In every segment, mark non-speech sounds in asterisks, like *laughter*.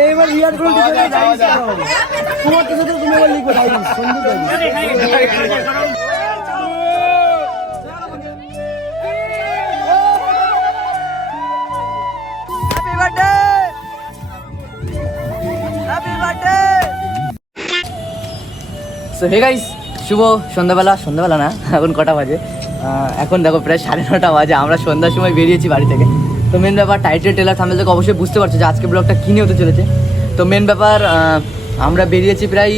এইবার ইয়ার করে তোমার কাছে তো তুমি লিখবে সো হে গাইস শুভ সন্ধ্যাবেলা সন্ধ্যাবেলা না এখন কটা বাজে? এখন দেখো প্রায় সাড়ে নটা বাজে আমরা সন্ধ্যার সময় বেরিয়েছি বাড়ি থেকে। তো মেন ব্যাপার টাইটেল টেলার থামলে থেকে অবশ্যই বুঝতে পারছ যে আজকে ব্লগটা কিনে হতে চলেছে। তো মেন ব্যাপার আমরা বেরিয়েছি প্রায়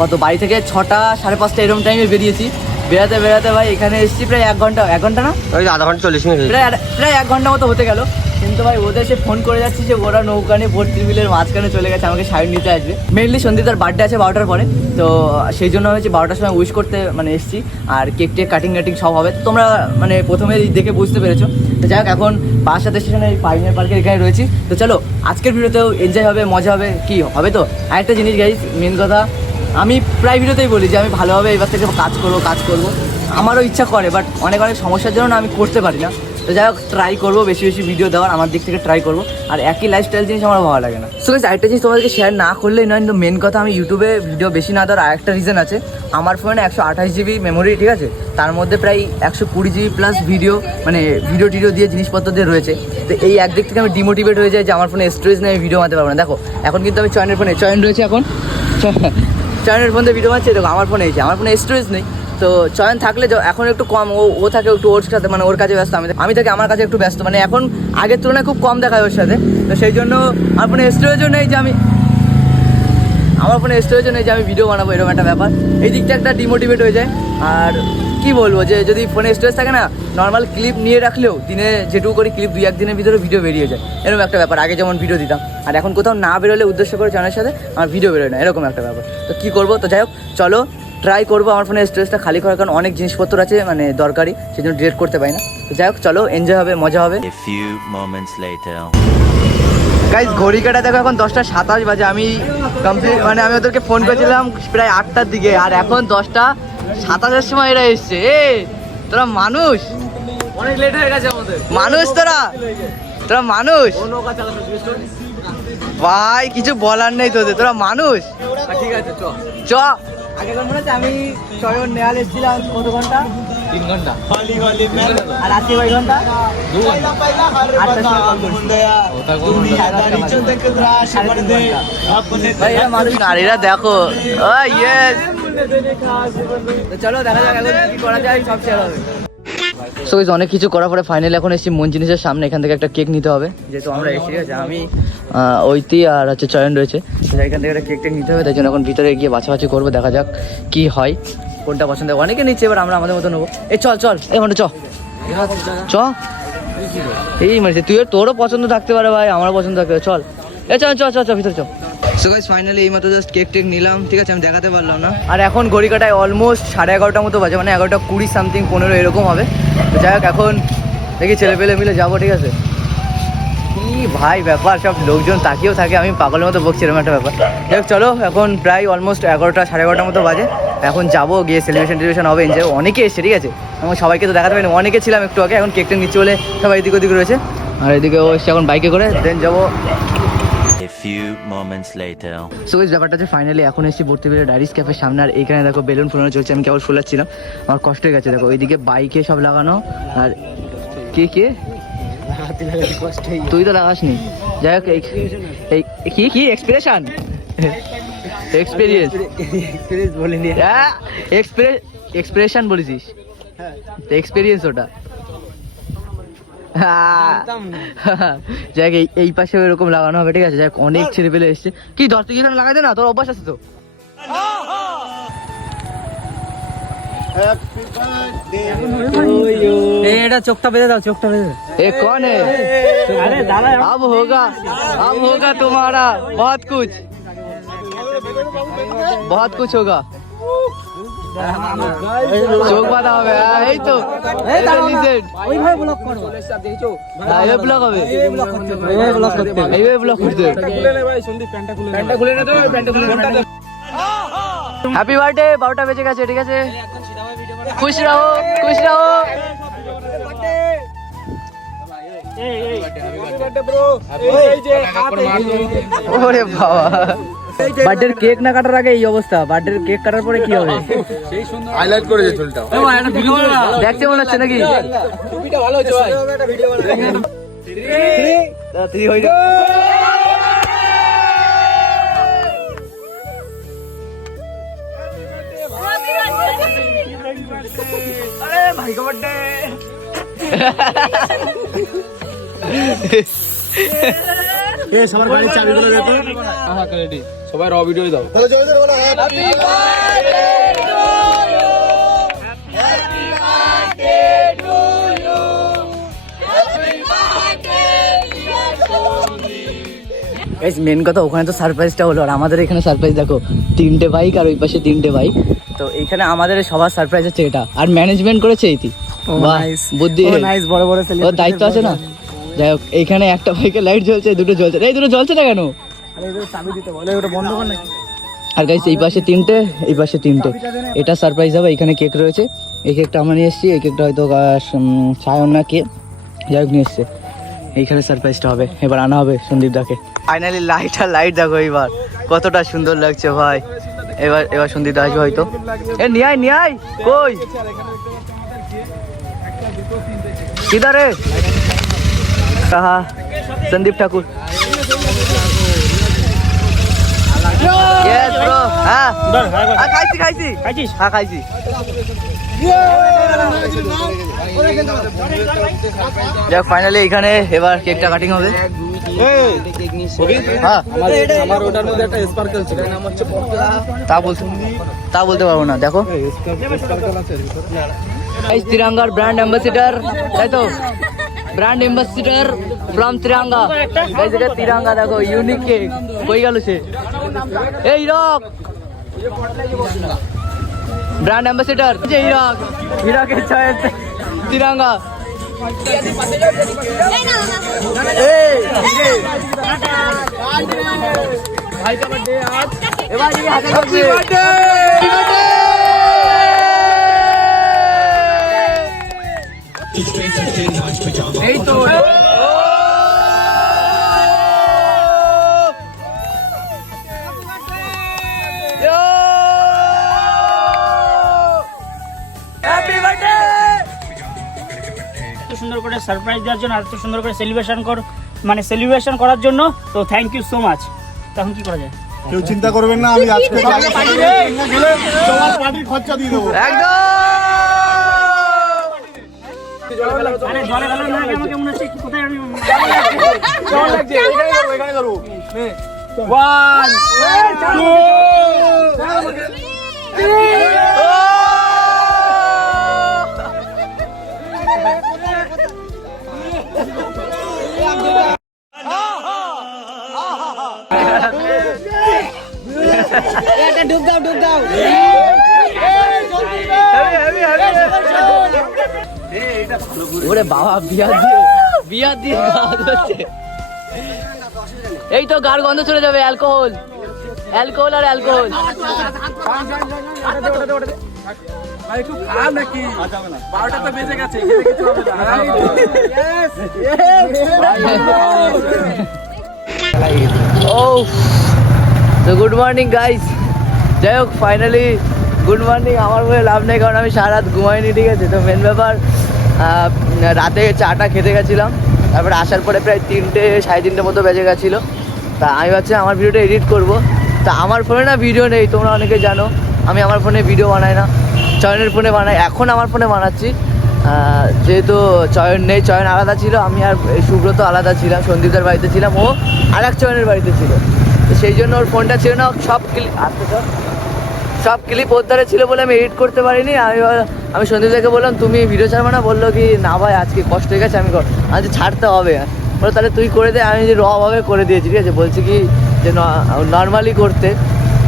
কত বাড়ি থেকে ছটা সাড়ে পাঁচটা এরকম টাইমে বেরিয়েছি। বেড়াতে বেড়াতে ভাই এখানে এসেছি প্রায় এক ঘণ্টা এক ঘণ্টা না? ওই আধা ঘণ্টা চল্লিশ মিনিট। প্রায় প্রায় এক ঘণ্টা মতো হতে গেল। কিন্তু ভাই, ওদের সে ফোন করে যাচ্ছি যে ওরা নৌকা নিয়ে ভোট ত্রিবিলের মাঝখানে চলে গেছে, আমাকে সাইড নিতে আসবে। মেনলি সন্দীপ তার বার্থডে আছে বারোটার পরে, তো সেই জন্য হয়েছে বারোটার সময় উইশ করতে মানে এসেছি। আর কেক টেক কাটিং কাটিং সব হবে। তোমরা মানে প্রথমে দেখে বুঝতে পেরেছ। তো যাই হোক, এখন বাসাতে স্টেশনে পাইনের পার্কের এখানে রয়েছি। তো চলো, আজকের ভিডিওতেও এনজয় হবে, মজা হবে, কি হবে তো? আরেকটা জিনিস গাইজ মেন কথা, আমি প্রায় ভিডিওতেই বলি যে আমি ভালোভাবে এবার থেকে কাজ করব কাজ করব। আমারও ইচ্ছা করে বাট অনেক অনেক সমস্যার জন্য আমি করতে পারি না। তো যাই হোক ট্রাই করব, বেশি বেশি ভিডিও দেওয়ার, আমার দিক থেকে ট্রাই করব। আর একই লাইফস্টাইল জিনিস আমার ভালো লাগে না। সো আরেকটা জিনিস তোমাদেরকে শেয়ার না করলেই নয়, কিন্তু মেন কথা আমি ইউটিউবে ভিডিও বেশি না দেওয়ার আরেকটা রিজন আছে। আমার ফোনে একশো আঠাশ জিবি মেমোরি ঠিক আছে? তার মধ্যে প্রায় একশো কুড়ি জিবি প্লাস ভিডিও মানে ভিডিও টিডিও দিয়ে জিনিসপত্র দিয়ে রয়েছে। তো এই একদিক থেকে আমি ডিমোটিভেট হয়ে যাই যে আমার ফোনে স্টোরেজ নেই ভিডিও মারতে পারব না। দেখো, এখন কিন্তু আমি চয়নের ফোনে চয়ন রয়েছে এখন। চয়নের ফোন ভিডিও মারছে দেখো, আমার ফোনে এসে আমার ফোনে স্টোরেজ নেই। তো চয়ন থাকলে এখন একটু কম, ও ও থাকে একটু ওর সাথে মানে ওর কাছে ব্যস্ত, আমি আমি থাকি আমার কাছে একটু ব্যস্ত মানে এখন আগের তুলনায় খুব কম দেখায় ওর সাথে। তো সেই জন্য আমার ফোনে স্টোরেজও নেই যে আমি আমার ফোনে স্টোরেজও নেই যে আমি ভিডিও বানাবো, এরকম একটা ব্যাপার। এই দিকটা একটা ডিমোটিভেট হয়ে যায়। আর কি বলব যে, যদি ফোনে স্টোরেজ থাকে না নর্মাল ক্লিপ নিয়ে রাখলেও দিনে যেটুকু করে ক্লিপ দুই, একদিনের ভিতরে ভিডিও বেরিয়ে যায়। এরকম একটা ব্যাপার, আগে যেমন ভিডিও দিতাম। আর এখন কোথাও না বেরোলে উদ্দেশ্য করে চ্যানেলের সাথে আমার ভিডিও বেরোয় না, এরকম একটা ব্যাপার। তো কী করব? তো যাই হোক, চলো ট্রাই করব আমার ফোনে স্টোরেজটা খালি করার কারণ অনেক জিনিসপত্র আছে মানে দরকারি সেই জন্য ডিলেট করতে পারি না। তো যাই হোক চলো এনজয় হবে মজা হবে. গাইজ ঘড়ি কাটা দেখো এখন দশটা সাতাশ বাজে আমি কমপ্লিট মানে আমি ওদেরকে ফোন করেছিলাম প্রায় আটটার দিকে আর এখন দশটা সাতাশের সময় এরা এসছে। এ তোরা মানুষ। অনেক লেট হয়ে গেছে আমাদের। মানুষ তোরা। তোরা মানুষ। ভাই কিছু বলার নেই তোদের তোরা মানুষ। ঠিক আছে চ। চ। আগে মনে আছে আমি চয়ন নেয়াল এসেছিলাম কত ঘণ্টা? তিন ঘণ্টা। আর আজকে কয় ঘণ্টা? দু আটটার সময় করছি। দেখো চলো দেখা যাক এখন কি করা যায় সব শেয়ার হবে। সো guys, অনেক কিছু করার পরে ফাইনালি এখন এসেছি মন জিনিসের সামনে এখান থেকে একটা কেক নিতে হবে। যেহেতু আমরা এসে আছে আমি ঐতি আর হচ্ছে চয়ন রয়েছে। এখান থেকে একটা কেক টেক নিতে হবে তাই জন্য এখন ভিতরে গিয়ে বাছাবাছি করব দেখা যাক কি হয় কোনটা পছন্দ হবে। অনেকে নিচ্ছে এবার আমরা আমাদের মতো নেব। এই চল চল এই মানে চ। চ। এই মানে তুই তোরও পছন্দ থাকতে পারে ভাই আমারও পছন্দ থাকতে পারে। চল। এ চল চল চল চল ভিতরে চল ফাইনালি এই মাত্র কেক টেক নিলাম। ঠিক আছে, আমি দেখাতে পারলাম না। আর এখন অলমোস্ট সাড়ে মতো বাজে মানে এগারোটা কুড়ি পনেরো এরকম হবে। এখন দেখি ছেলে পেলে মিলে যাব, ঠিক আছে? ভাই ব্যাপার, সব লোকজন তাকিয়েও থাকে, আমি পাগলের মতো বকছি, এরকম একটা ব্যাপার। হোক, চলো, এখন প্রায় অলমোস্ট এগারোটা, সাড়ে এগারোটার মতো বাজে। এখন যাব, গিয়ে সেলিব্রেশন টেলিব্রেশন হবে এনজয় অনেকে এসছে, ঠিক আছে? এবং সবাইকে তো দেখাতে পারিনি, অনেকে ছিলাম একটু আগে, এখন কেকটা নিচে বলে সবাই এদিক ওদিক রয়েছে। আর এদিকে এখন বাইকে করে দেন যাব। Few moments later. সো এই ব্যাপারটা হচ্ছে ফাইনালি এখন এসেছি ভর্তি বেড়ে ডাইরিস ক্যাফের সামনে আর এখানে দেখো বেলুন ফুলানো চলছে আমি কেবল ফুলাচ্ছিলাম? আমার কষ্ট হয়ে গেছে দেখো ওইদিকে বাইকে সব লাগানো আর কে কে? তুই তো লাগাসনি। যাই হোক এই- কি কি? এক্সপ্রেশন এক্সপিরিয়েন্স বলিনি। এক্সপ্রেশন বলেছিস। এক্সপিরিয়েন্স ওটা। *laughs* হ্যাঁ। যাই হোক, এই এই পাশে এরকম লাগানো হবে ঠিক আছে যাই হোক, অনেক ছেলে পেলে এসছে কি ধরতে গিয়ে লাগাই দে না তোর অভ্যাস আছে তো এটা চোখটা বেঁধে দাও চোখটা বেঁধে দাও ए कौन है আরে দাঁড়া अब होगा अब होगा तुम्हारा बहुत कुछ बहुत कुछ होगा চোখ বাঁধা হবে হ্যাঁ, এই তো এই তো lizard। ওইভাবে ব্লক করো হ্যাঁ, এইভাবে ব্লক হবে এইভাবে ব্লক করতে এইভাবে ব্লক করতে হবে প্যান্টটা খুলে নে তো প্যান্টটা খুলে নে হ্যাপি বার্থডে বারোটা বেজে গেছে ঠিক আছে খুশ রাহো খুশ রাহো ওরে বাবা বার্থডের কেক না কাটার আগে এই অবস্থা বার্থডের কেক কাটার পরে কি হবে? *laughs* হাইলাইট করেছে চুলটা। দেখতে মনে হচ্ছে নাকি? তাড়াতাড়ি হয়ে যাবে। *laughs* এ সবার গাড়ির চাবিগুলো দেখো। সবাই র ভিডিও দাও। মেন কথা ওখানে তো সারপ্রাইজটা হলো। আর আমাদের এখানে সারপ্রাইজ দেখো তিনটে বাইক আর ওই পাশে তিনটে বাইক তো এখানে আমাদের সবার সারপ্রাইজ হচ্ছে এটা। আর ম্যানেজমেন্ট করেছে এইটি বাহ, বুদ্ধি। নাইস বড় বড় দায়িত্ব আছে না? যাই হোক এইখানে একটা বাইকে লাইট জ্বলছে দুটো জ্বলছে। এই দুটো জ্বলছে না কেন? আরে গাইস এই পাশে তিনটে এই পাশে তিনটে। এটা সারপ্রাইজ হবে এখানে কেক রয়েছে। এই কেকটা আমরা নিয়ে এসেছি এই কেকটা হয়তো সায়ন না কে। যাই হোক নিয়ে এসছে। এইখানে সারপ্রাইজটা হবে। এবার আনা হবে সন্দীপ দাকে। ফাইনালি লাইট আর লাইট দেখো এবার কতটা সুন্দর লাগছে ভাই। এবার এবার সন্দীপ দা আসবে হয়তো। এ নিয়ে আয় নিয়ে আয়। কই? কিধর রে? কাহা সন্দীপ ঠাকুর Yes, bro. হ্যাঁ খাইছি খাইছি খাইছিস হ্যাঁ খাইছি যাক ফাইনালি এখানে এবার কেকটা কাটিং হবে। হ্যাঁ আমার ওটার মধ্যে একটা স্পার্কেল ছিল। নাম হচ্ছে তা বলতে তা বলতে পারব না দেখো স্পার্কেল আছে তিরঙ্গার ব্র্যান্ড অ্যাম্বাসিডার তাই তো brand ambassador from Tiranga guys এটা তিরঙ্গা দেখো ইউনিক কেক কই গেল সে এই রক ব্র্যান্ড অ্যাম্বাসিডার যে হিরক হিরকের ছয় তিরঙ্গা এই ভাই का बर्थडे आज এবার এই সারপ্রাইজ দেওয়ার জন্য আর এত সুন্দর করে সেলিব্রেশন কর মানে সেলিব্রেশন করার জন্য তো থ্যাংক ইউ সো মাচ তখন কি করা যায়? কেউ চিন্তা করবেন না আমি আজকে তোমার পার্টির খরচা দিয়ে দেবো। একদম *laughs* মনে ওরে বাবা বিয়া দিয়ে বিয়া দিয়ে এই তো গার গন্ধ চলে যাবে অ্যালকোহল অ্যালকোহল আর অ্যালকোহল ও তো গুড মর্নিং গাইস যাই হোক ফাইনালি গুড মর্নিং আমার বলে লাভ নেই কারণ আমি সারা রাত ঘুমাইনি ঠিক আছে? তো মেন ব্যাপার রাতে চাটা খেতে গেছিলাম। তারপরে আসার পরে প্রায় তিনটে সাড়ে তিনটে মতো বেজে গেছিল। তা আমি ভাবছি আমার ভিডিওটা এডিট করব। তা আমার ফোনে না ভিডিও নেই তোমরা অনেকে জানো। আমি আমার ফোনে ভিডিও বানাই না। চয়নের ফোনে বানাই, এখন আমার ফোনে বানাচ্ছি। যেহেতু চয়ন নেই, চয়ন আলাদা ছিল, আমি আর সুব্রত আলাদা ছিলাম, সন্দীপদার বাড়িতে ছিলাম, ও আর এক চয়নের বাড়িতে ছিল। তো সেই জন্য ওর ফোনটা ছিল না, সব ক্লিপ আসতে সব সব ক্লিপ ওর ধারে ছিল বলে আমি এডিট করতে পারিনি, আমি আমি সন্দীপদাকে বললাম, তুমি ভিডিও ছাড়বে না? বলল কি, না ভাই, আজকে কষ্ট হয়ে গেছে, আমি আজ ছাড়তে হবে। বলো তাহলে তুই করে দে, আমি যে রভাবে করে দিয়েছি, ঠিক আছে? বলছি কি যে নর্মালি করতে।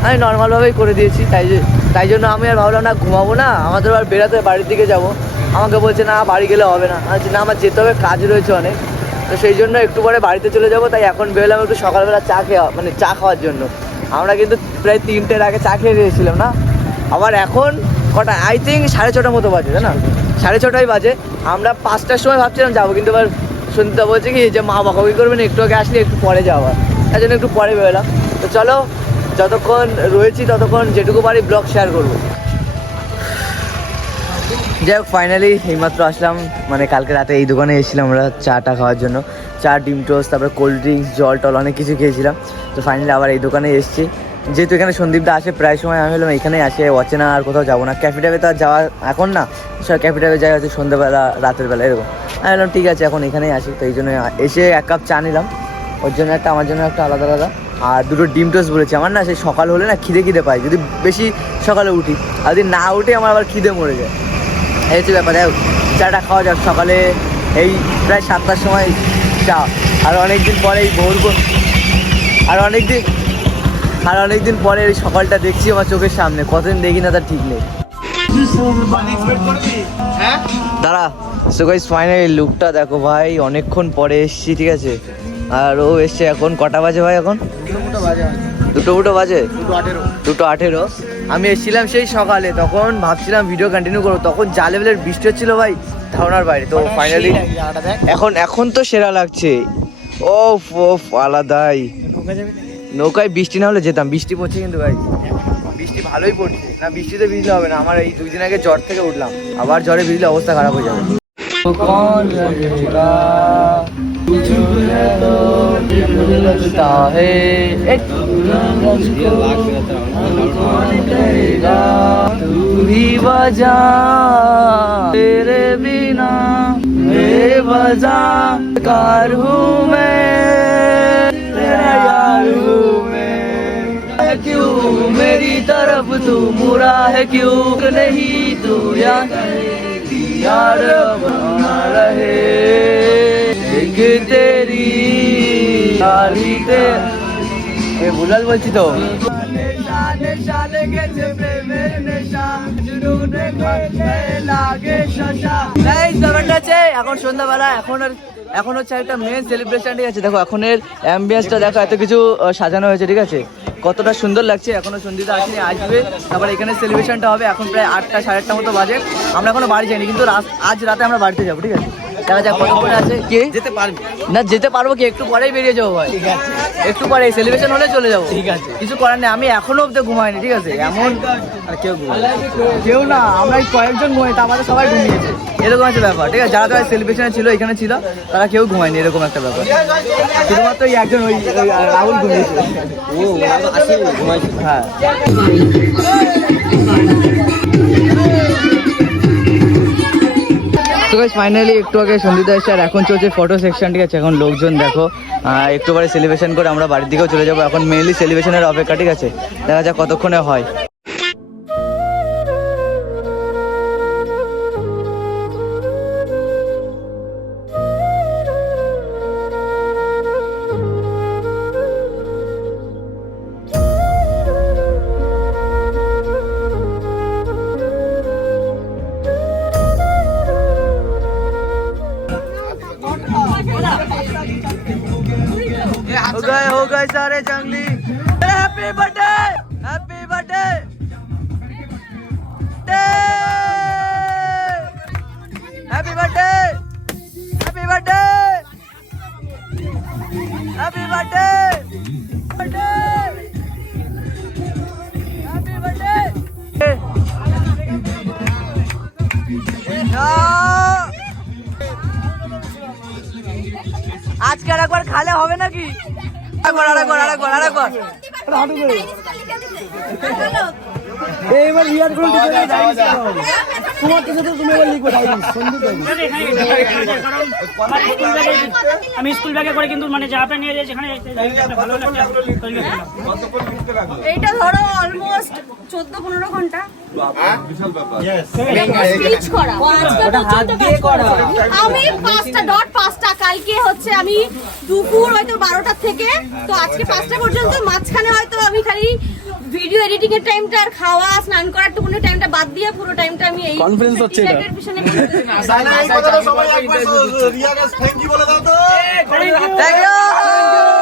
আমি নর্মালভাবেই করে দিয়েছি, তাই যে তাই জন্য আমি আর ভাবলাম, না, ঘুমাবো না, আমাদের আর বেরাতে বাড়ির দিকে যাব। আমাকে বলছে, না, বাড়ি গেলে হবে না। আমি না, আমার যেতে হবে, কাজ রয়েছে অনেক। তো সেই জন্য একটু পরে বাড়িতে চলে যাব, তাই এখন বেরোলাম একটু সকালবেলা চা খেয়ে মানে চা খাওয়ার জন্য। আমরা কিন্তু প্রায় তিনটের আগে চা খেয়ে দিয়েছিলাম না? আবার এখন কটা আই থিঙ্ক সাড়ে ছটার মতো বাজে, তাই না? সাড়ে ছটাই বাজে। আমরা পাঁচটার সময় ভাবছিলাম যাব, কিন্তু এবার শুনতে বলছে কি, যে মা বকাবকি করবেন একটু আগে আসলে একটু পরে যাওয়া তার জন্য একটু পরে বেরোলাম। তো চলো যতক্ষণ রয়েছি ততক্ষণ যেটুকু পারি ব্লগ শেয়ার করব। যাই হোক ফাইনালি এইমাত্র আসলাম। মানে কালকে রাতে এই দোকানে এসেছিলাম আমরা চাটা খাওয়ার জন্য। চা, ডিম টোস্ট তারপরে কোল্ড ড্রিঙ্কস জল টল অনেক কিছু খেয়েছিলাম। তো ফাইনালি আবার এই দোকানে এসেছি। যেহেতু এখানে সন্দীপদা আসে, প্রায় সময় আমি বললাম এখানেই আসে অচেনা আর কোথাও যাব না। ক্যাফে ট্যাফে তো আর যাওয়া এখন না সব ক্যাফে ট্যাফে যাই হচ্ছে সন্ধ্যেবেলা রাতের বেলা, এরকম। আমি বললাম ঠিক আছে, এখন এখানেই আসি। তো এই জন্য এসে এক কাপ চা নিলাম। ওর জন্য একটা, আমার জন্য একটা আলাদা আলাদা। আর দুটো ডিম টোস্ট বলেছি। আমার না সেই সকাল হলে না খিদে খিদে পাই যদি বেশি সকালে উঠি। আর যদি না উঠে আমার আবার খিদে মরে যায়। এই হচ্ছে ব্যাপার হোক, চাটা খাওয়া যাক। সকালে এই প্রায় সাতটার সময় চা। আর অনেক দিন পরে এই ভোর আর অনেক দিন আর অনেক দিন পরে এই সকালটা দেখছি আমার চোখের সামনে। কতদিন দেখি না তার ঠিক নেই। দাঁড়া সো গাইস ফাইনালি লুকটা দেখো ভাই অনেকক্ষণ পরে এসছি ঠিক আছে? আর ও এসছে এখন। কটা বাজে ভাই এখন? দুটো দুটো বাজে? দুটো আঠেরো। আমি এসেছিলাম সেই সকালে তখন ভাবছিলাম ভিডিও কন্টিনিউ করব। তখন যা লেভেলের বৃষ্টি হচ্ছিল ভাই ধারণার বাইরে। তো ফাইনালি এখন এখন তো সেরা লাগছে। ও ওফ আলাদাই। নৌকায় বৃষ্টি না হলে যেতাম। বৃষ্টি পড়ছে কিন্তু ভাই। বৃষ্টি ভালোই পড়ছে। না বৃষ্টিতে ভিজলে হবে না। আমার এই দুই দিন আগে জ্বর থেকে উঠলাম। আবার জ্বরে ভিজলে অবস্থা খারাপ হয়ে যাবে। लगता है करेगा तू ही बजा तेरे बिना बेवजह कार हूँ मैं, तेरा यार हूँ मैं, क्यों मेरी तरफ़ तू मुड़ा है, क्यों नहीं तू या यार बना रहे। কে তেরি সারিতে এ বুলাল বলছি তো। এখন সন্ধ্যাবেলা এখন আর এখন হচ্ছে একটা মেন সেলিব্রেশন ঠিক আছে? দেখো এখন এর অ্যাম্বিয়েন্সটা দেখো এত কিছু সাজানো হয়েছে ঠিক আছে? কতটা সুন্দর লাগছে এখনও সন্ধ্যা আসেনি আসবে। তারপর এখানে সেলিব্রেশনটা হবে এখন প্রায় আটটা সাড়ে আটটা মতো বাজে। আমরা এখনও বাড়ি যাইনি কিন্তু আজ রাতে আমরা বাড়িতে যাব ঠিক আছে? দেখা যাক কতক্ষণে আছে। কে? যেতে পারবে। না যেতে পারব কি? একটু পরেই বেরিয়ে যাব ভাই। ঠিক আছে। একটু পরে এই সেলিব্রেশন হলে চলে যাব। ঠিক আছে। কিছু করার নেই আমি এখনও অব্দি ঘুমাইনি ঠিক আছে? এমন আর কেউ কেউ না আমরা এই কয়েকজন ঘুমাই তা আমাদের সবাই ঘুমিয়েছে। এরকম একটা ব্যাপার ঠিক আছে? যারা যারা সেলিব্রেশনে ছিল এখানে ছিল তারা কেউ ঘুমায়নি এরকম একটা ব্যাপার। শুধুমাত্র এই একজন ওই রাহুল ঘুমিয়েছে। ও ঘুমাইছে। হ্যাঁ। তো গাইস ফাইনালি একটু আগে সন্ধিদা এসে আর এখন চলছে ফটো সেকশন ঠিক আছে? এখন লোকজন দেখো। একটু পরে সেলিব্রেশন করে আমরা বাড়ির দিকেও চলে যাব। এখন মেনলি সেলিব্রেশনের অপেক্ষা, ঠিক আছে? দেখা যাক কতক্ষণে হয়। गए हो गए सारे जंगली happy birthday happy birthday happy birthday happy birthday happy birthday birthday happy birthday আজকে আর একবার খালে হবে নাকি এইবার রিয়ার করে তোমার কাছে তো তুমি লিখবে আমি স্কুল ব্যাগে করে কিন্তু মানে জামাটা নিয়ে যাই ভালো। এইটা ধরো অলমোস্ট চোদ্দ পনেরো ঘণ্টা। আমি পাঁচটা ডট পাঁচটা কালকে হচ্ছে আমি দুপুর হয়তো বারোটা থেকে তো আজকে পাঁচটা পর্যন্ত মাঝখানে হয়তো আমি খালি ভিডিও এডিটিং এর টাইমটা আর খাওয়া স্নান করার টুকুনি টাইমটা বাদ দিয়ে পুরো টাইমটা আমি এই কনফারেন্স হচ্ছে এটা। পিছনে *laughs* এই কথাটা সবাই একবার রিয়াকে থ্যাংক ইউ বলে দাও তো। Thank you!